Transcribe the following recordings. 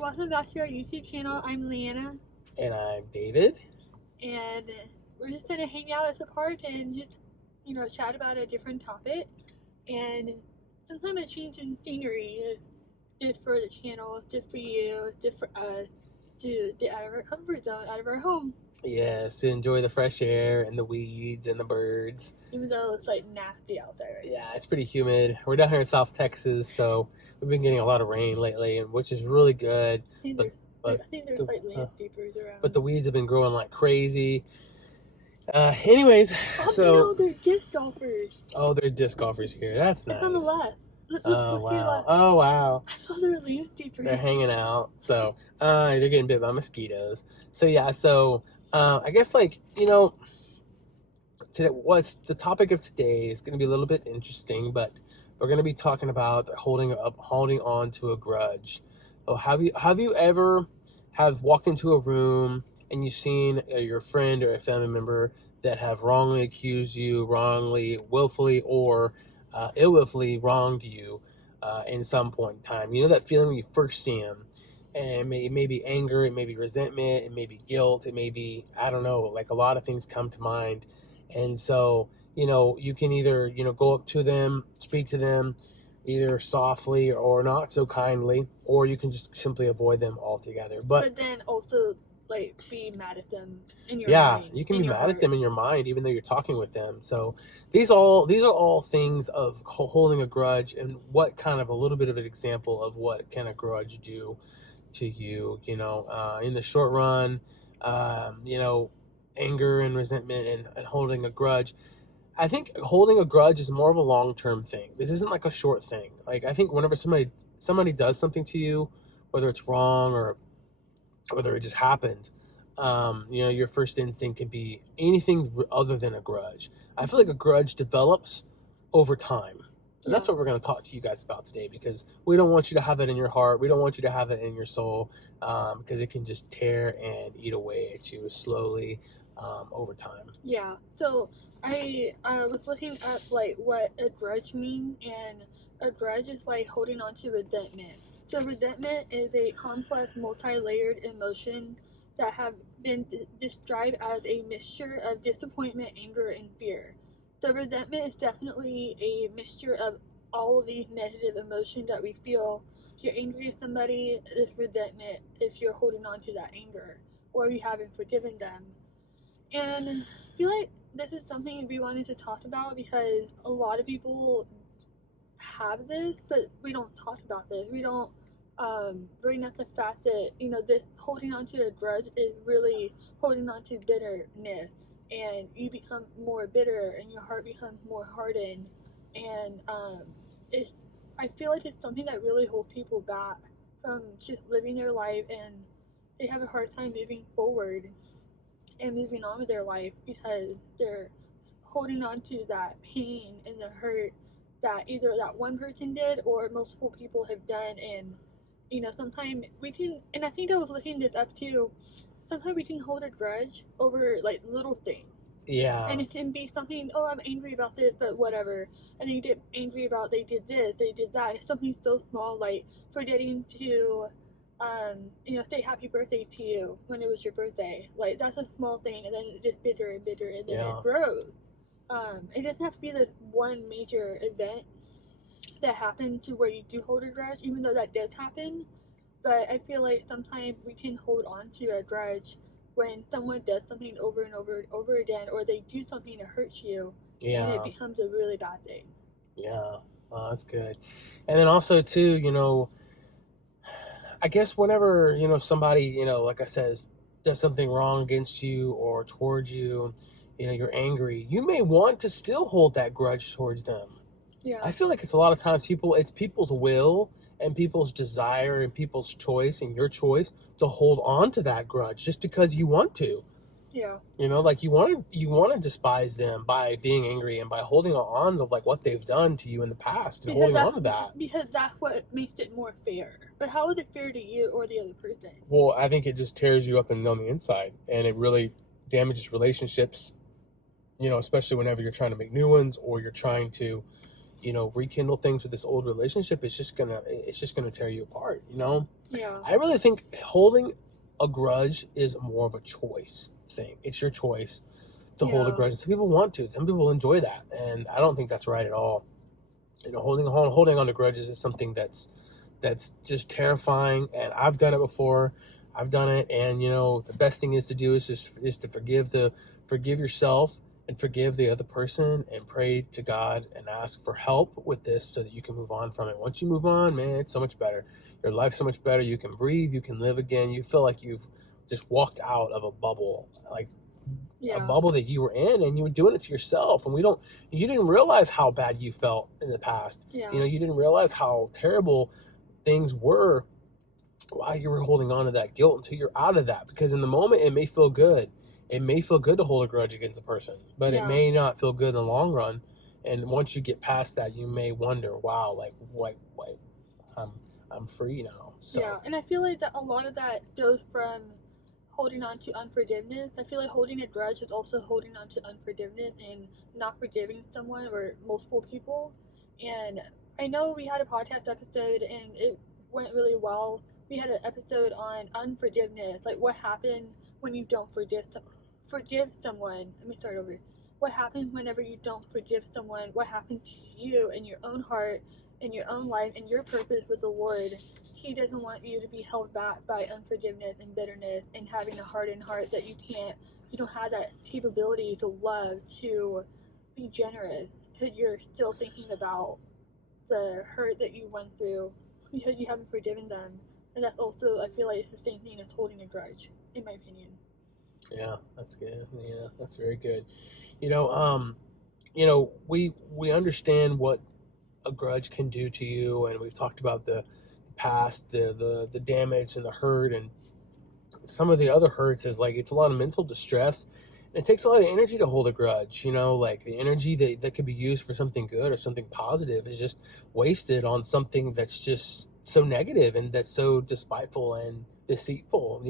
welcome back to our YouTube channel. I'm Leanna, And I'm David. and we're just gonna hang out as a part and just, chat about a different topic. And sometimes a change in scenery is good for the channel, it's good for you, it's good for us to get out of our comfort zone, out of our home. Yes, to enjoy the fresh air and the weeds and the birds. Even though it's like nasty outside right now. Yeah, it's pretty humid. We're down here in South Texas, so we've been getting a lot of rain lately, and which is really good. I think there's like landscapers around. But the weeds have been growing like crazy. Anyways, no, they're disc golfers. Oh, they're disc golfers here. That's nice. It's on the left. Look wow. to your left. Oh, wow. I thought they were landscapers. They're hanging out. So, they're getting bit by mosquitoes. So, yeah, I guess, today, what's the topic of today is going to be a little bit interesting, but we're going to be talking about holding on to a grudge. So have you ever walked into a room and you've seen your friend or a family member that have wrongly accused you, willfully or ill-willfully wronged you in some point in time? You know that feeling when you first see them, and it may be anger, it may be resentment, it may be guilt, it may be, I don't know, like a lot of things come to mind. And so, you can either, go up to them, speak to them, either softly or not so kindly, or you can just simply avoid them altogether. But then also, be mad at them in your mind. Yeah, you can be mad at them in your mind, even though you're talking with them. So these are all things of holding a grudge, and what kind of a little bit of an example of what can a grudge do to you, in the short run, anger and resentment and holding a grudge. I think holding a grudge is more of a long-term thing. This isn't like a short thing. Like, I think whenever somebody does something to you, whether it's wrong or whether it just happened, your first instinct can be anything other than a grudge. I feel like a grudge develops over time. And that's what we're going to talk to you guys about today, because we don't want you to have it in your heart. We don't want you to have it in your soul, because it can just tear and eat away at you slowly over time. Yeah. So I was looking at what a grudge means, and a grudge is like holding on to resentment. So resentment is a complex, multi-layered emotion that have been described as a mixture of disappointment, anger, and fear. So resentment is definitely a mixture of all of these negative emotions that we feel. If you're angry at somebody, it's resentment if you're holding on to that anger, or you haven't forgiven them. And I feel like this is something we wanted to talk about because a lot of people have this, but we don't talk about this. We don't bring up the fact that, this holding on to a grudge is really holding on to bitterness. And you become more bitter, and your heart becomes more hardened, and I feel like it's something that really holds people back from just living their life, and they have a hard time moving forward and moving on with their life because they're holding on to that pain and the hurt that either that one person did or multiple people have done. And sometimes we can, and I think I was looking this up too, sometimes we can hold a grudge over little things. Yeah. And it can be something, oh, I'm angry about this, but whatever. And then you get angry about they did this, they did that. It's something so small, like forgetting to, say happy birthday to you when it was your birthday. Like, that's a small thing, and then it gets bitter and bitter, and then it grows. It doesn't have to be the one major event that happened to where you do hold a grudge, even though that does happen. But I feel like sometimes we can hold on to a grudge when someone does something over and over and over again, or they do something that hurts you, and it becomes a really bad thing. Yeah, that's good. And then also too, I guess whenever, somebody, like I said, does something wrong against you or towards you, you're angry, you may want to still hold that grudge towards them. Yeah. I feel like it's a lot of times it's people's will and people's desire and people's choice and your choice to hold on to that grudge just because you want to. Yeah. Like you want to despise them by being angry and by holding on to what they've done to you in the past and holding on to that. Because that's what makes it more fair. But how is it fair to you or the other person? Well, I think it just tears you up on the inside, and it really damages relationships, especially whenever you're trying to make new ones, or you're trying to, rekindle things with this old relationship, it's just gonna tear you apart. Yeah. I really think holding a grudge is more of a choice thing. It's your choice to hold a Yeah. grudge. Some people want to. Some people enjoy that, and I don't think that's right at all. Holding on to grudges is something that's just terrifying, and I've done it before. I've done it, and the best thing is to do is to forgive yourself and forgive the other person and pray to God and ask for help with this so that you can move on from it. Once you move on, man, it's so much better. Your life's so much better. You can breathe, you can live again. You feel like you've just walked out of a bubble, like a Yeah. bubble that you were in, and you were doing it to yourself. And you didn't realize how bad you felt in the past. Yeah. You didn't realize how terrible things were while you were holding on to that guilt until you're out of that. Because in the moment, it may feel good. It may feel good to hold a grudge against a person, but it Yeah. may not feel good in the long run. And once you get past that, you may wonder, wow, like what, I'm free now. So Yeah, and I feel like that a lot of that goes from holding on to unforgiveness. I feel like holding a grudge is also holding on to unforgiveness and not forgiving someone or multiple people. And I know we had a podcast episode and it went really well. We had an episode on unforgiveness, like what happened when you don't forgive someone. Let me start over. What happens whenever you don't forgive someone? What happened to you in your own heart, in your own life, and your purpose with the Lord? He doesn't want you to be held back by unforgiveness and bitterness and having a hardened heart that you don't have that capability to love, to be generous, because you're still thinking about the hurt that you went through because you haven't forgiven them. And that's also, I feel like, it's the same thing as holding a grudge, in my opinion. yeah, that's good. Yeah, that's very good. We understand what a grudge can do to you, and we've talked about the past, the damage and the hurt, and some of the other hurts is like it's a lot of mental distress. And it takes a lot of energy to hold a grudge. Like the energy that could be used for something good or something positive is just wasted on something that's just so negative and that's so despiteful and deceitful.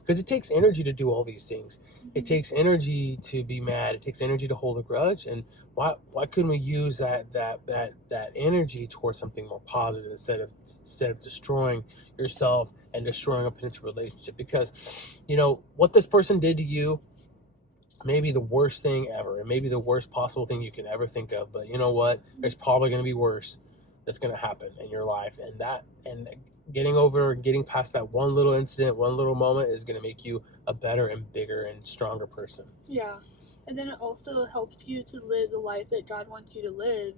Because it takes energy to do all these things. It takes energy to be mad. It takes energy to hold a grudge. And why couldn't we use that energy towards something more positive instead of destroying yourself and destroying a potential relationship? Because what this person did to you may be the worst thing ever. It may be the worst possible thing you can ever think of. But you know what? There's probably going to be worse that's going to happen in your life. And getting past that one little incident, one little moment is going to make you a better and bigger and stronger person. Yeah. And then it also helps you to live the life that God wants you to live.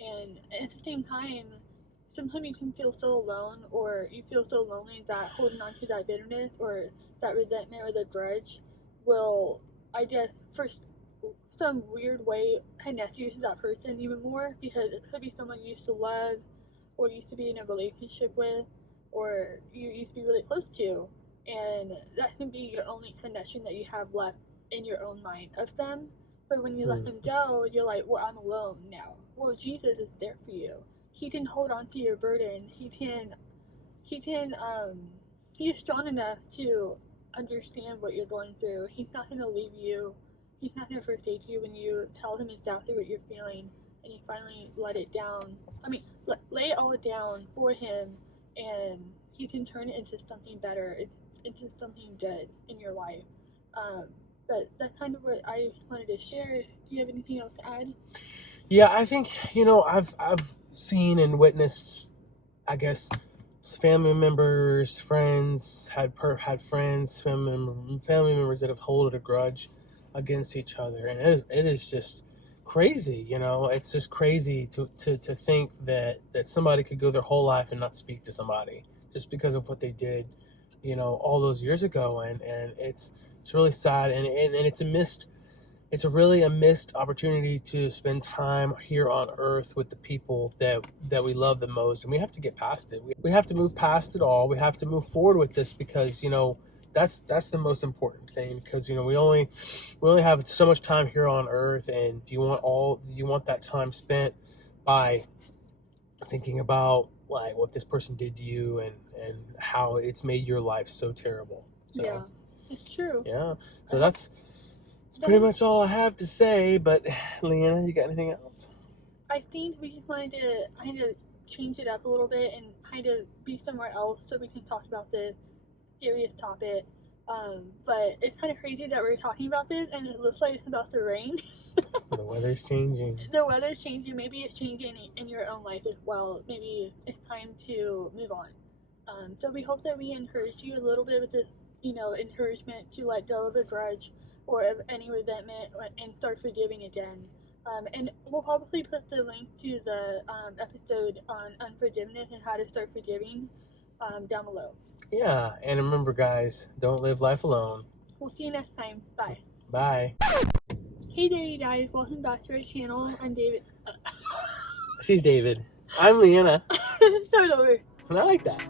And at the same time, sometimes you can feel so alone or you feel so lonely that holding on to that bitterness or that resentment or the grudge will, I guess, for some weird way, connect you to that person even more because it could be someone you used to love or used to be in a relationship with or you used to be really close to. And that can be your only connection that you have left in your own mind of them. But when you let them go, you're like, well, I'm alone now. Well, Jesus is there for you. He can hold on to your burden. He is strong enough to understand what you're going through. He's not going to leave you. He's not going to forsake you when you tell him exactly what you're feeling and you finally let it down. Lay it all down for him and he can turn it into something better, into something good in your life. But that's kind of what I wanted to share. Do you have anything else to add? Yeah, I think I've seen and witnessed, I guess, family members, friends had friends, family members that have held a grudge against each other, and it is just crazy. It's just crazy to think that somebody could go their whole life and not speak to somebody just because of what they did, all those years ago, and it's really sad, and it's really a missed opportunity to spend time here on earth with the people that we love the most. And we have to get past it. We have to move past it all. We have to move forward with this because, that's the most important thing because, we only have so much time here on earth. And do you want that time spent by thinking about like what this person did to you and how it's made your life so terrible. So, yeah, it's true. Yeah. So that's pretty much all I have to say, but Leanna, you got anything else? I think we just wanted to kind of change it up a little bit and kind of be somewhere else so we can talk about the serious topic. But it's kind of crazy that we're talking about this and it looks like it's about to rain. The weather's changing. The weather's changing. Maybe it's changing in your own life as well. Maybe it's time to move on. So we hope that we encourage you a little bit with the, encouragement to let go of a grudge or of any resentment and start forgiving again. And we'll probably put the link to the episode on unforgiveness and how to start forgiving down below. Yeah, and remember, guys, don't live life alone. We'll see you next time. Bye. Bye. Hey there, you guys. Welcome back to our channel. I'm David. She's David. I'm Leanna. Start over. And I like that.